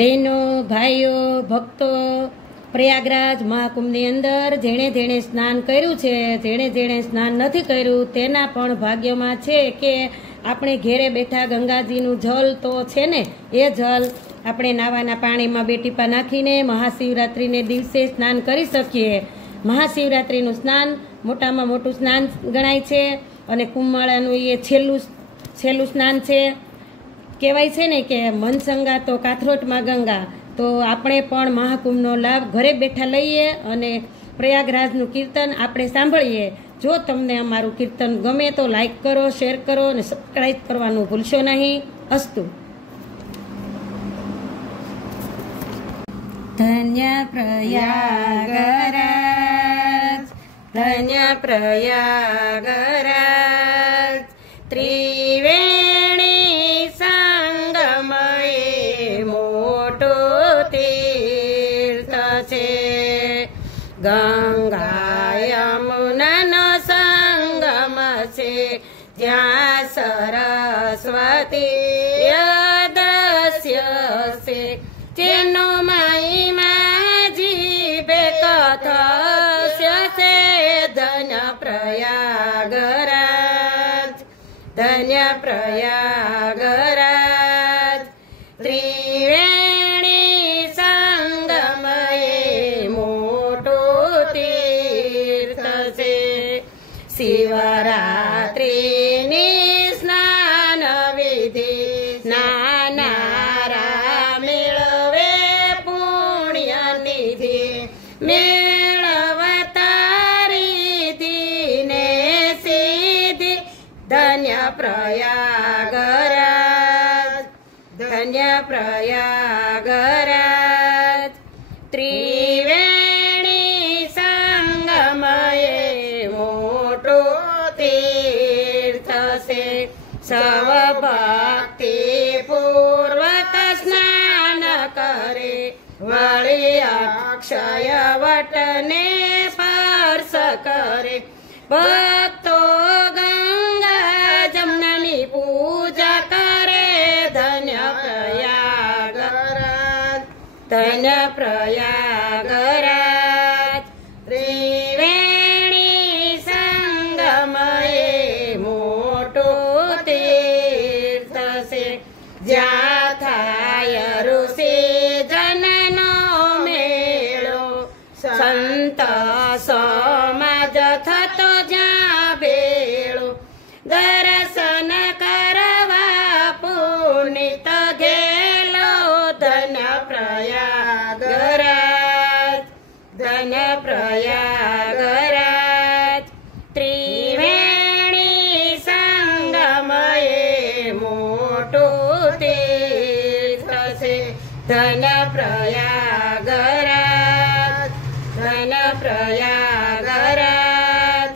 બહેનો, ભાઈઓ, ભક્તો, પ્રયાગરાજ મહાકુંભની અંદર જેણે જેણે સ્નાન કર્યું છે, જેણે જેણે સ્નાન નથી કર્યું તેના પણ ભાગ્યમાં છે કે આપણે ઘેરે બેઠા ગંગાજીનું જલ તો છે ને, એ જલ આપણે નાવાના પાણીમાં 2 ટીપા નાખીને મહાશિવરાત્રિને દિવસે સ્નાન કરી શકીએ. મહાશિવરાત્રિનું સ્નાન મોટામાં મોટું સ્નાન ગણાય છે અને કુંભમેળાનું એ છેલ્લું સ્નાન છે. કહેવાય છે ને કે મનસંગા તો કાથરોટમાં ગંગા. તો આપણે પણ મહાકુંભનો લાભ ઘરે બેઠા લઈએ અને પ્રયાગરાજનું કીર્તન આપણે સાંભળીએ. જો તમને અમારું કીર્તન ગમે તો લાઈક કરો, શેર કરો અને સબસ્ક્રાઈબ કરવાનું ભૂલશો નહીં. અસ્તુ. ધન્ય પ્રયાગરાજ, ધન્ય પ્રયાગરાજ, ત્રિવેણી સંગમએ મોટો તીર્થ છે. ગંગા યમુનાનો સંગમ છે, જ્યાં સરસ્વતી અદ્રશ્ય છે. જેનો મહિમા જીભે કથસ્ય છે. ધન્ય પ્રયાગરાજ, ધન્ય પ્રયાગરાજ, ત્રિવેણી સંગમએ મોટો તીર્થ છે. શિવરાત્રિની સ્નાન વિધિ નાનારા મેળવે પુણ્ય નિધિ. મેળવતા રીધિને સિદ્ધિ. ધન્ય પ્રયાગરાજ, ધન્ય પ્રયાગરાજ, ત્રિવેણી સંગમએ મોટો તીર્થ છે. સવ ભક્તિ પૂર્વક સ્નાન કરે, વળી અક્ષય વટને સ્પર્શ કરે. ભક્તો ગંગા જમનાની પૂજા કરે. ધન્ય પ્રયાગરાજ, ધન્ય પ્રયાગરાજ, ત્રિવેણી સંગમએ મોટો તીર્થ છે. જ્યાં થાય ઋષિ જનનો મેળો, સંત સમાજ થતો જ્યાં ભેળો. દર્શન કરવા પુનિત ઘેલો. ધન્ય પ્રયાગરાજ, ધન્ય પ્રયાગરાજ, ત્રિવેણી સંગમએ મોટો તીર્થ છે. ધન્ય પ્રયાગરાજ, ધન્ય પ્રયાગરાજ,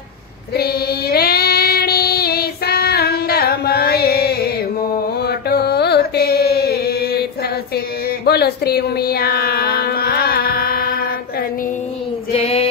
ત્રિવેણી સંગમએ મોટો તીર્થ છે. બોલો શ્રી ઉમિયા માતની જય.